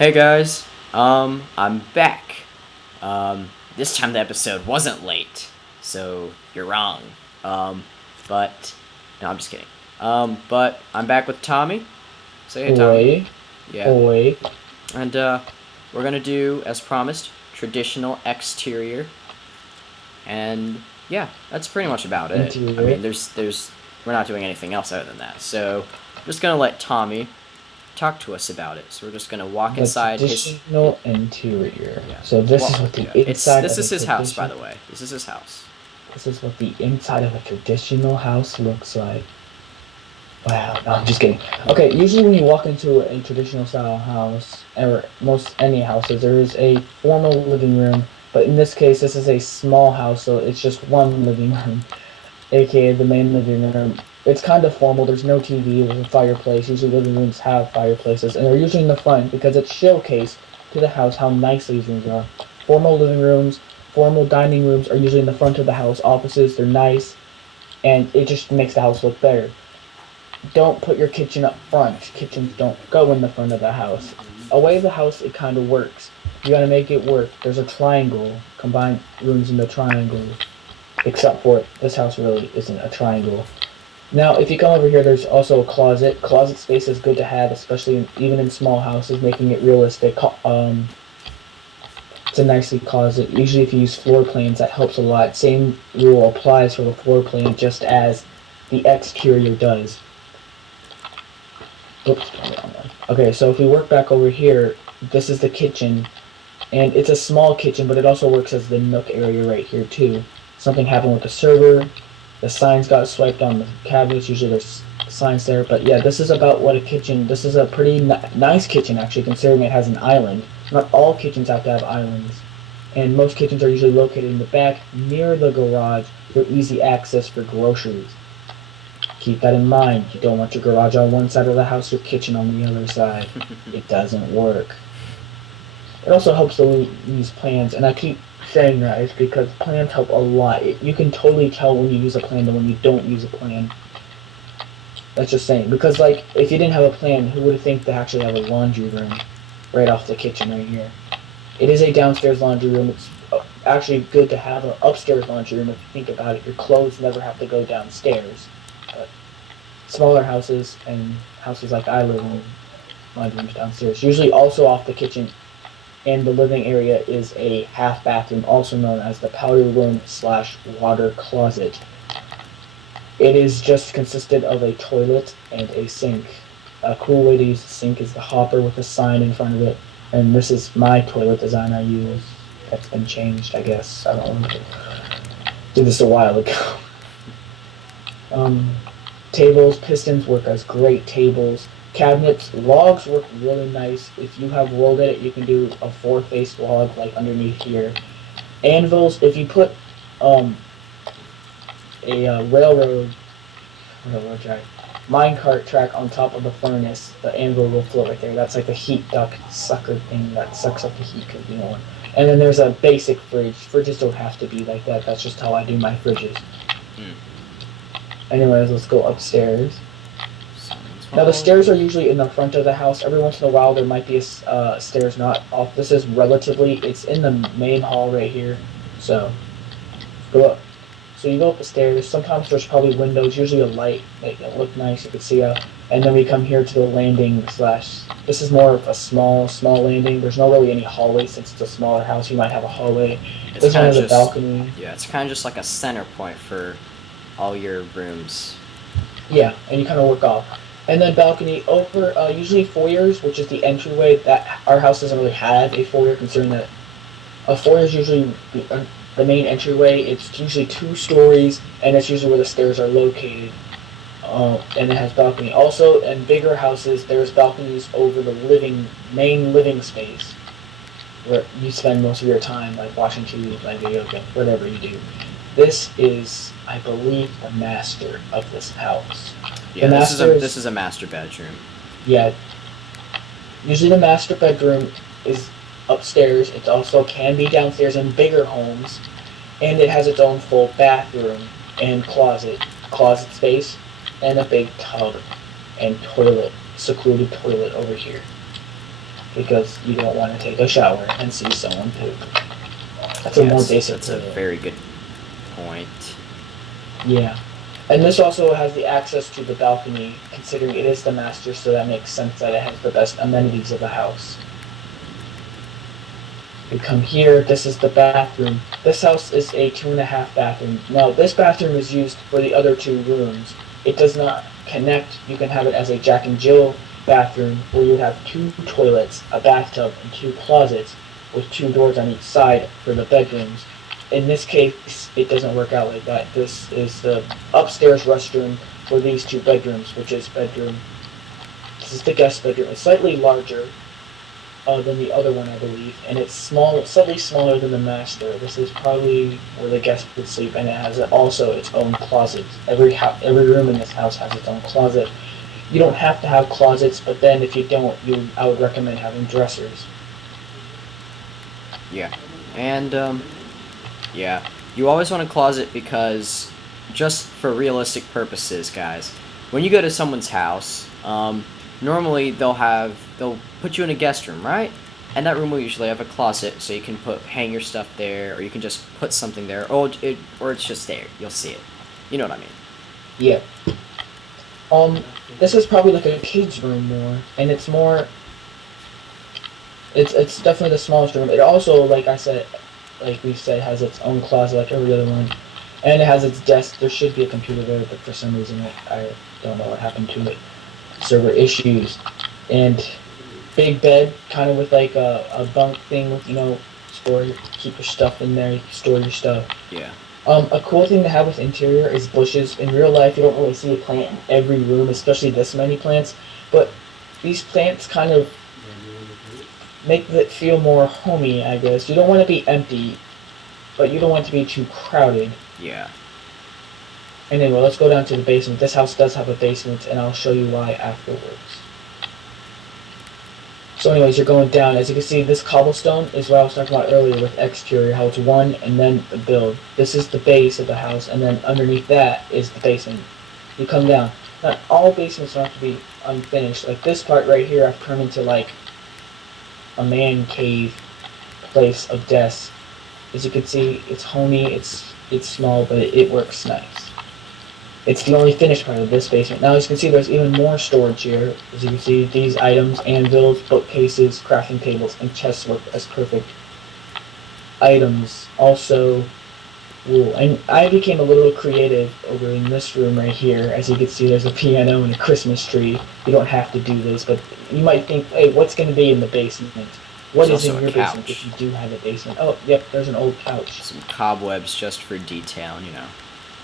Hey guys, I'm back. This time the episode wasn't late, so you're wrong. But no, I'm just kidding. But I'm back with Tommy. Say hey, Tommy. Oi, Yeah, oi, and we're gonna do as promised traditional exterior, and yeah, that's pretty much about it. I interior. mean, we're not doing anything else other than that. So I'm just gonna let Tommy talk to us about it. So we're just gonna walk The inside his. traditional interior. Yeah. So this is Well, what the yeah. It's inside this of a is his house, by tradition. the way. This is his house. This is what the inside of a traditional house looks like. Wow, no, I'm just kidding. Okay, usually when you walk into a traditional style house, or most any houses, there is a formal living room. But in this case, this is a small house, so it's just one living room, aka the main living room. It's kind of formal. There's no TV. There's a fireplace. Usually living rooms have fireplaces, and they're usually in the front because it showcase to the house how nice these rooms are. Formal living rooms, formal dining rooms are usually in the front of the house. Offices, they're nice, and it just makes the house look better. Don't put your kitchen up front. Kitchens don't go in the front of the house. Away the house, it kind of works. You gotta make it work. There's a triangle. Combine rooms in the triangle. Except for this house really isn't a triangle. Now, if you come over here, there's also a closet. Closet space is good to have, especially even in small houses, making it realistic. It's a nicely closet. Usually, if you use floor plans, that helps a lot. Same rule applies for the floor plan, just as the exterior does. Oops, wrong one. Okay, so if we work back over here, this is the kitchen, and it's a small kitchen, but it also works as the nook area right here too. Something happened with the server. The signs got swiped on the cabinets. Usually there's signs there, but yeah, this is about what a kitchen. This is a pretty nice kitchen actually, considering it has an island. Not all kitchens have to have islands, and most kitchens are usually located in the back near the garage for easy access for groceries. Keep that in mind. You don't want your garage on one side of the house, your kitchen on the other side. It doesn't work. It also helps to use plans, and I keep saying that is because plans help a lot. You can totally tell when you use a plan and when you don't use a plan. That's just saying. Because, like, if you didn't have a plan, who would think to actually have a laundry room right off the kitchen right here? It is a downstairs laundry room. It's actually good to have an upstairs laundry room if you think about it. Your clothes never have to go downstairs. But smaller houses and houses like I live in, laundry rooms downstairs. Usually also off the kitchen, and the living area is a half bathroom, also known as the powder room slash water closet. It is just consisted of a toilet and a sink. A cool way to use the sink is the hopper with a sign in front of it, and this is my toilet design I use. That's been changed, I guess. I don't know. Did this a while ago. Tables, pistons work as great tables. Cabinets, logs work really nice. If you have rolled it, you can do a four-faced log like underneath here. Anvils, if you put a railroad track, minecart track on top of the furnace, the anvil will float right there. That's like a heat duct sucker thing that sucks up the heat, you know. And then there's a basic fridge. Fridges don't have to be like that. That's just how I do my fridges. Mm. Anyways, let's go upstairs. Now the stairs are usually in the front of the house. Every once in a while there might be a stairs not off. This is relatively, it's in the main hall right here. So, go up. So you go up the stairs. Sometimes there's probably windows, usually a light, make it look nice, you can see out. And then we come here to the landing slash, this is more of a small landing. There's not really any hallway since it's a smaller house. You might have a hallway. It's This one kind of has a just balcony. yeah. It's kind of just like a center point for all your rooms. Yeah, and you kind of work off. And then balcony over, usually foyers, which is the entryway. That our house doesn't really have a foyer, considering that a foyer is usually the main entryway. It's usually 2 stories, and it's usually where the stairs are located. And it has balcony. Also, in bigger houses, there's balconies over the main living space, where you spend most of your time, like watching TV, playing video games, whatever you do. This is, I believe, the master of this house. Yeah, The this is a master bedroom. Yeah, usually the master bedroom is upstairs. It also can be downstairs in bigger homes, and it has its own full bathroom and closet space, and a big tub and toilet, secluded toilet over here. because you don't want to take a shower and see someone poop. That's a more basic That's a rule. very good point. Yeah. And this also has the access to the balcony, considering it is the master, so that makes sense that it has the best amenities of the house. You come here, this is the bathroom. This house is a 2.5 bathroom. Now, this bathroom is used for the other 2 rooms. It does not connect. You can have it as a Jack and Jill bathroom, where you have 2 toilets, a bathtub, and 2 closets, with 2 doors on each side for the bedrooms. In this case, it doesn't work out like that. This is the upstairs restroom for these 2 bedrooms, which is bedroom. This is the guest bedroom. It's slightly larger than the other one, I believe, and it's slightly smaller than the master. This is probably where the guest would sleep, and it has also its own closet. Every room in this house has its own closet. You don't have to have closets, but then if you don't, I would recommend having dressers. Yeah, and yeah, you always want a closet because, just for realistic purposes, guys, when you go to someone's house, normally they'll put you in a guest room, right? And that room will usually have a closet, so you can hang your stuff there, or you can just put something there, or it's just there. You'll see it. You know what I mean? Yeah. This is probably like a kid's room more, and it's more. It's definitely the smallest room. It also, like we said, has its own closet like every other one, and it has its desk. There should be a computer there, but for some reason I don't know what happened to it. Server issues, and big bed, kind of with like a bunk thing with keep your stuff in there, you can store your stuff. Yeah. A cool thing to have with interior is bushes. In real life, you don't really see a plant in every room, especially this many plants, but these plants kind of make it feel more homey, I guess. You don't want to be empty, but you don't want it to be too crowded. Yeah. Anyway, let's go down to the basement. This house does have a basement, and I'll show you why afterwards. So anyways, you're going down. As you can see, this cobblestone is what I was talking about earlier with exterior, how it's one and then the build. This is the base of the house, and then underneath that is the basement. You come down. Not all basements don't have to be unfinished. Like this part right here, I've turned into like a man cave place of desks. As you can see, it's homey, it's small, but it works nice. It's the only finished part of this basement. Now, as you can see, there's even more storage here. As you can see, these items, anvils, bookcases, crafting tables, and chests work as perfect items. Also, wool. And I became a little creative over in this room right here. As you can see, there's a piano and a Christmas tree. You don't have to do this, but you might think, hey, what's going to be in the basement? What is in your basement if you do have a basement? Oh, yep, there's an old couch. Some cobwebs just for detail,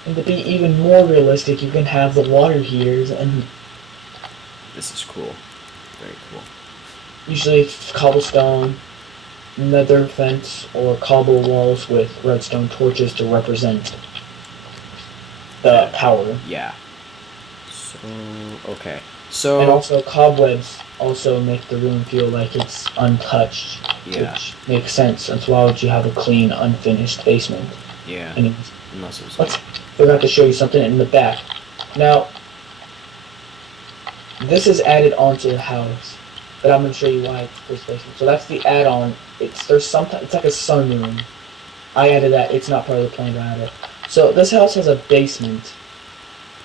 And to be even more realistic, you can have the water heaters, and this is cool. Very cool. Usually it's cobblestone, nether fence, or cobble walls with redstone torches to represent the power. Yeah. So, okay. So, and also cobwebs also make the room feel like it's untouched, which makes sense. That's why would you have a clean, unfinished basement? Yeah. Anyways, Let's forgot to show you something in the back. Now, this is added onto the house, but I'm going to show you why it's this basement. So that's the add-on. It's like a sunroom. I added that. It's not part of the plan to add it. So this house has a basement.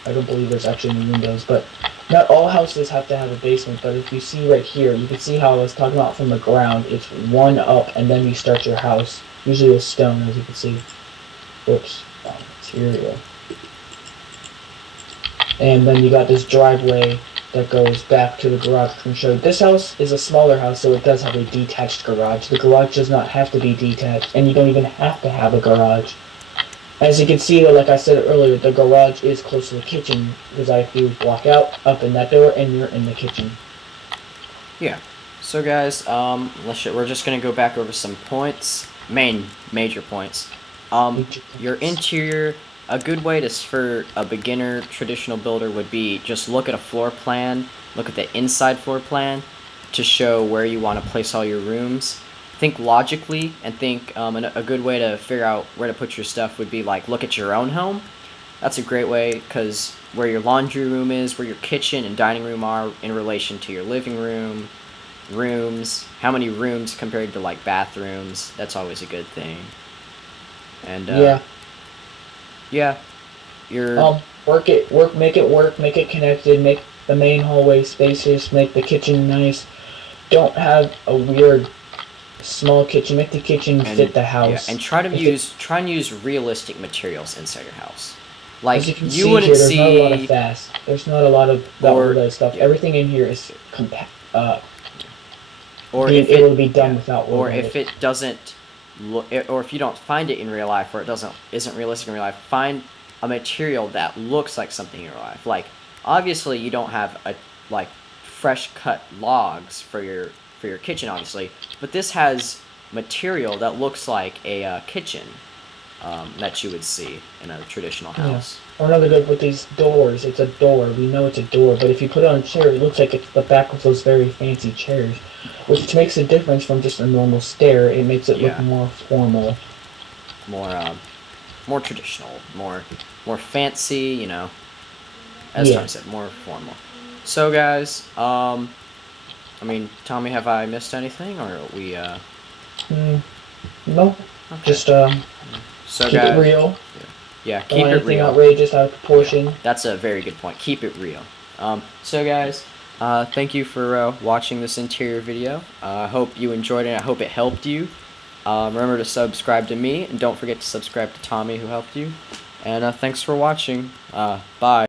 I don't believe there's actually any windows, but not all houses have to have a basement. But if you see right here, you can see how I was talking about from the ground. It's one up, and then you start your house, usually with stone, as you can see. Whoops. Material. And then you got this driveway that goes back to the garage. I can show you. This house is a smaller house, so it does have a detached garage. The garage does not have to be detached, and you don't even have to have a garage. As you can see, like I said earlier, the garage is close to the kitchen, because if you walk out, up in that door, and you're in the kitchen. Yeah. So guys, we're just gonna go back over some points, major points. Your interior, a good way for a beginner traditional builder would be just look at a floor plan, look at the inside floor plan to show where you want to place all your rooms. Think logically, and think a good way to figure out where to put your stuff would be like look at your own home. That's a great way, because where your laundry room is, where your kitchen and dining room are in relation to your living room, rooms, how many rooms compared to like bathrooms. That's always a good thing. And yeah, you're Make it work, make it connected, make the main hallway spacious, make the kitchen nice. Don't have a weird small kitchen. Make the kitchen fit the house. Yeah, and try and use realistic materials inside your house. Like as you can you see wouldn't here, there's see not a lot of fast. There's not a lot of that stuff. Yeah. Everything in here is or being if able it, to be done yeah, without or overhead. if it doesn't or if you don't find it in real life, or it isn't realistic in real life, find a material that looks like something in real life. Like obviously you don't have like fresh cut logs for your kitchen, obviously, but this has material that looks like a kitchen that you would see in a traditional house. Or another good with these doors. It's a door. We know it's a door, but if you put it on a chair, it looks like it's the back of those very fancy chairs, which makes a difference from just a normal stair. It makes it look more formal, more traditional, more fancy. You know, as Tom said, more formal. So guys, I mean, Tommy, have I missed anything, or are we? No. Okay. Just so keep guys, it real. Yeah, keep it anything real. Outrageous, out of proportion. Yeah, that's a very good point. Keep it real. So guys, thank you for watching this interior video. I hope you enjoyed it. I hope it helped you. Remember to subscribe to me, and don't forget to subscribe to Tommy, who helped you. And thanks for watching. Bye.